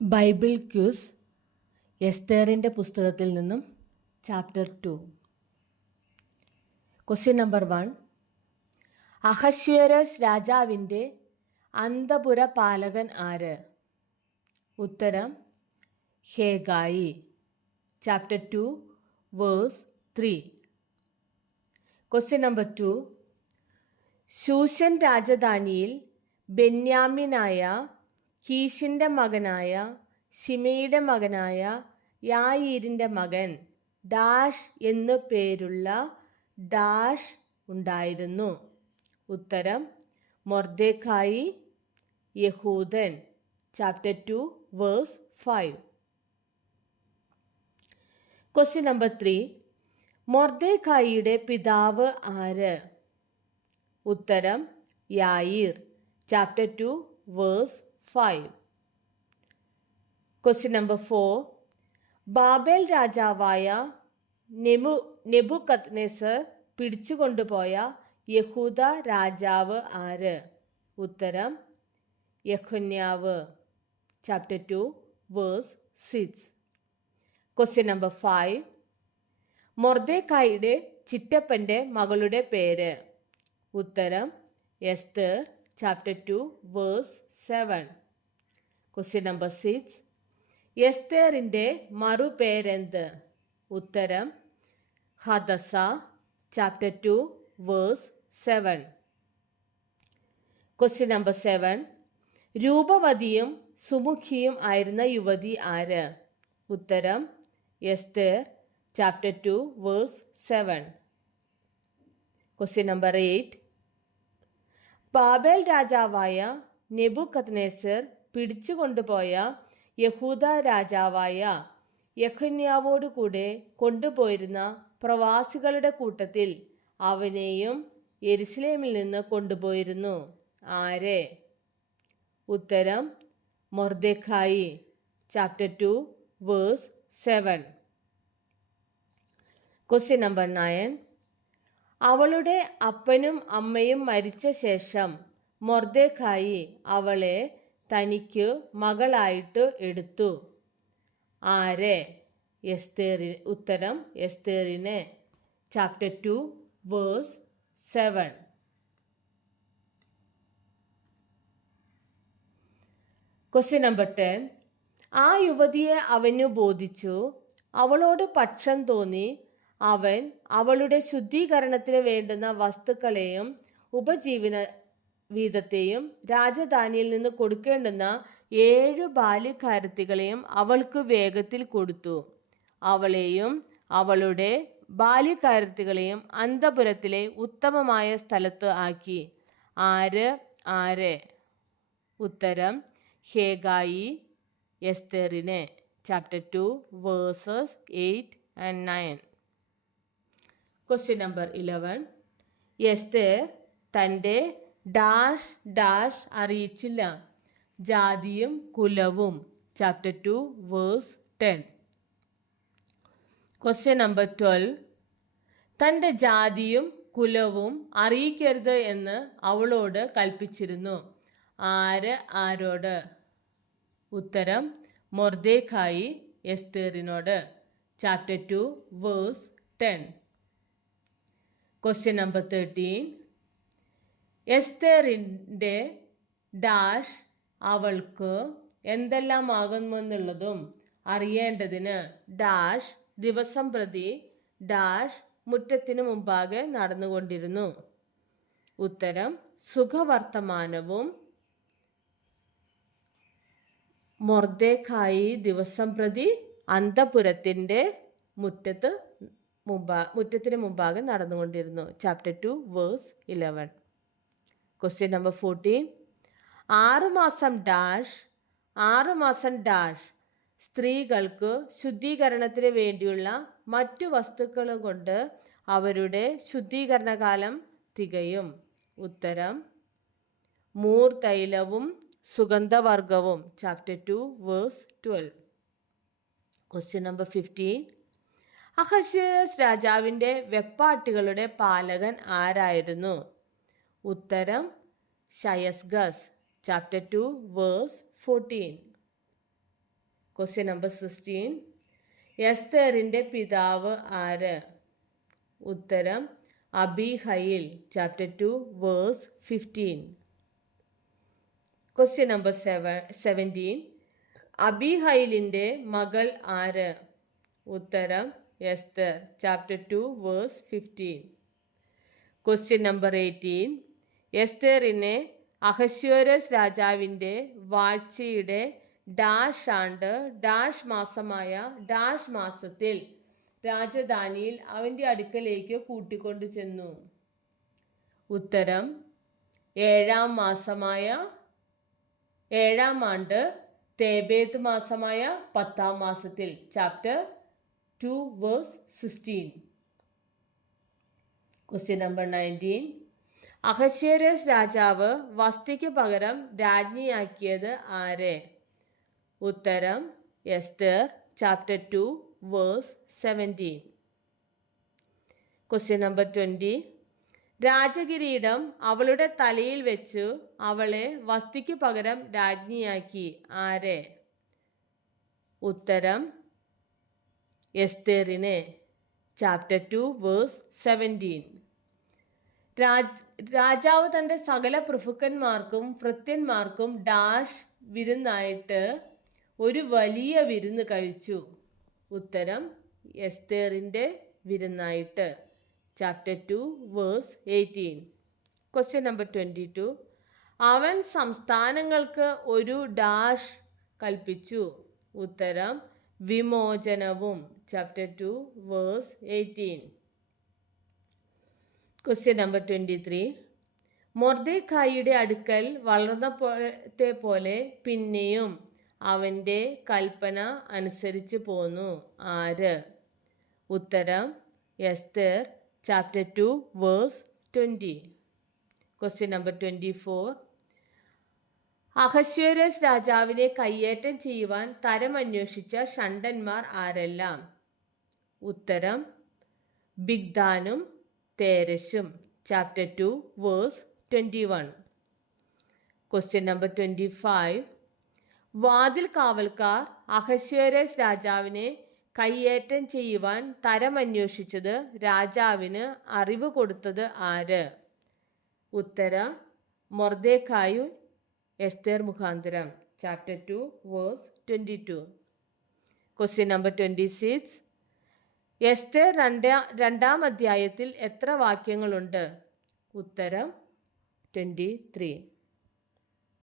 Bible quiz എസ്തേറിൻ്റെ പുസ്തകത്തിൽ നിന്നും chapter 2. Question number 1. അഹശ്വേരോസ് രാജാവിൻ്റെ അന്തപുര പാലകൻ ആര്? ഉത്തരം Hegai. Chapter 2 verse 3. Question number 2. Shushan രാജധാനിയിൽ ബെന്യാമിനായ കീശിൻ്റെ മകനായ ശിമയുടെ മകനായ യായീരിൻ്റെ മകൻ ഡാഷ് എന്നു പേരുള്ള ഡാഷ് ഉണ്ടായിരുന്നു. ഉത്തരം മൊർദെഖായി യഹൂദൻ. Chapter 2 verse 5. Question number 3. മൊർദെഖായിയുടെ പിതാവ് ആര്? ഉത്തരം Jair. Chapter 2 verse 5. Question number 4. Babel രാജാവായ നെബുക്കദ്നേസർ പിടിച്ചുകൊണ്ടുപോയ യഹൂദ രാജാവ് ആര്? ഉത്തരം Jeconiah. Chapter 2 verse 6. Question number 5. മൊർദെഖായിയുടെ ചിറ്റപ്പൻ്റെ മകളുടെ പേര്? ഉത്തരം Esther. Chapter 2 verse 7. Question number 6. എസ്തേറിൻ്റെ മറുപേരെന്ത്? ഉത്തരം Hadassah. Chapter 2 verse 7. Question number 7. രൂപവതിയും സുമുഖിയും ആയിരുന്ന യുവതി ആര്? ഉത്തരം Esther. Chapter 2 verse 7. Question number 8. Babel രാജാവായ നെബുക്കദ്നേസർ പിടിച്ചുകൊണ്ടുപോയ യഹൂദ രാജാവായ യെഖൊന്യാവോട് കൂടെ കൊണ്ടുപോയിരുന്ന പ്രവാസികളുടെ കൂട്ടത്തിൽ അവനെയും യെരുശലേമിൽ നിന്ന് കൊണ്ടുപോയിരുന്നു. ആരെ? ഉത്തരം Mordecai. Chapter 2 verse 7. Question number 9. അവളുടെ അപ്പനും അമ്മയും മരിച്ച ശേഷം മൊർദെഖായി അവളെ തനിക്ക് മകളായിട്ട് എടുത്തു. ആരെ? ഉത്തരം എസ്തേറിനെ. Chapter 2 verse 7. Question number 10. ആ യുവതിയെ അവനു ബോധിച്ചു. അവളോട് പക്ഷം തോന്നി. അവൻ അവളുടെ ശുദ്ധീകരണത്തിന് വേണ്ടുന്ന വസ്തുക്കളെയും ഉപജീവന വീതത്തെയും രാജധാനിയിൽ നിന്ന് കൊടുക്കേണ്ടുന്ന 7 ബാല്യക്കാരത്തികളെയും അവൾക്ക് വേഗത്തിൽ കൊടുത്തു. അവളെയും അവളുടെ ബാല്യക്കാരത്തികളെയും അന്തപുരത്തിലെ ഉത്തമമായ സ്ഥലത്ത് ആക്കി. ആരെ? ഉത്തരം ഹേഗായി എസ്തേറിനെ. Chapter 2 verses 8 and 9. Question number 11. Esther തൻ്റെ ഡാഷ് ഡാഷ് അറിയിച്ചില്ല. ജാതിയും കുലവും. Chapter 2 verse 10. Question number 12. തൻ്റെ ജാതിയും കുലവും അറിയിക്കരുത് എന്ന് അവളോട് കൽപ്പിച്ചിരുന്നു. ആരോട്? ഉത്തരം മൊർദെഖായി എസ്തേറിനോട്. Chapter 2 verse 10. Question number 13. എസ്തേറിൻ്റെ ഡാഷ് അവൾക്ക് എന്തെല്ലാം ആകുമെന്നുള്ളതും അറിയേണ്ടതിന് ഡാഷ് ദിവസം പ്രതി ഡാഷ് മുറ്റത്തിന് മുമ്പാകെ നടന്നുകൊണ്ടിരുന്നു. ഉത്തരം മുഖവർത്തമാനവും മൊർദെഖായി ദിവസം പ്രതി അന്തപുരത്തിൻ്റെ മുറ്റത്തിന് മുമ്പാകെ നടന്നുകൊണ്ടിരുന്നു. Chapter 2 verse 11. Question number 14. 6 മാസം ഡാഷ് സ്ത്രീകൾക്ക് ശുദ്ധീകരണത്തിന് വേണ്ടിയുള്ള മറ്റു വസ്തുക്കളും കൊണ്ട് അവരുടെ ശുദ്ധീകരണകാലം തികയും. ഉത്തരം മൂർ തൈലവും സുഗന്ധവർഗവും. Chapter 2 verse 12. Question number 15. Ahasuerus രാജാവിൻ്റെ വെപ്പാട്ടികളുടെ പാലകൻ ആരായിരുന്നു? ഉത്തരം Shaashgaz. Chapter 2 verse 14. Question number 16. എസ്തേറിൻ്റെ പിതാവ് ആര്? ഉത്തരം Abihail. Chapter 2 verse 15. Question number 17. അബീഹയിലിൻ്റെ മകൾ ആര്? ഉത്തരം Esther. Chapter 2 verse 15. Question number 18. എസ്തേറിനെ അഹശ്വേരോസ് രാജാവിൻ്റെ വാഴ്ചയുടെ ഡാഷ് ആണ്ട് ഡാഷ് മാസമായ ഡാഷ് മാസത്തിൽ രാജധാനിയിൽ അവൻ്റെ അടുക്കലേക്ക് കൂട്ടിക്കൊണ്ടു ചെന്നു. ഉത്തരം ഏഴാം മാസമായ ഏഴാം ആണ്ട് തേബേത്ത് മാസമായ 10ാം മാസത്തിൽ. Chapter 2 verse 16. Question number 19. Ahasuerus രാജാവ് വസ്തിക്ക് പകരം രാജ്ഞിയാക്കിയത് ആരെ? ഉത്തരം Esther. Chapter 2 verse 17. Question number 20. രാജകിരീടം അവളുടെ തലയിൽ വെച്ചു അവളെ വസ്തിക്ക് പകരം രാജ്ഞിയാക്കി ആരെ? ഉത്തരം എസ്തേറിനെ. Chapter 2 verse 17. രാജാവ് തൻ്റെ സകല പ്രഭുക്കന്മാർക്കും ഭൃത്യന്മാർക്കും ഡാഷ് വിരുന്നായിട്ട് ഒരു വലിയ വിരുന്ന് കഴിച്ചു. ഉത്തരം എസ്തേറിൻ്റെ വിരുന്നായിട്ട്. Chapter 2 verse 18. Question number 22. അവൻ സംസ്ഥാനങ്ങൾക്ക് ഒരു ഡാഷ് കൽപ്പിച്ചു. ഉത്തരം വിമോചനവും. Chapter 2 verse 18. Question number 23. മൊർദെഖായിയുടെ അടുക്കൽ വളർന്നപ്പോഴത്തെ പോലെ പിന്നെയും അവൻ്റെ കൽപ്പന അനുസരിച്ച് പോന്നു ആര്? ഉത്തരം Esther. Chapter 2 verse 20. Question number 24. Ahasuerus രാജാവിനെ കയ്യേറ്റം ചെയ്യുവാൻ തരമന്വേഷിച്ച ഷണ്ഡന്മാർ ആരെല്ലാം? ഉത്തരം ബിഗ്ദാനും തേരശും. Chapter 2 verse 21. Question number 25. വാതിൽ കാവൽക്കാർ അഹശ്വേരോസ് രാജാവിനെ കയ്യേറ്റം ചെയ്യുവാൻ തരമന്വേഷിച്ചത് രാജാവിന് അറിവ് കൊടുത്തത് ആര്? ഉത്തരം മൊർദെഖായി എസ്തേർ മുഖാന്തരം. Chapter 2 verse 22. Question number 26. Esther 2-ാം അധ്യായത്തിൽ എത്ര വാക്യങ്ങളുണ്ട്? ഉത്തരം 23.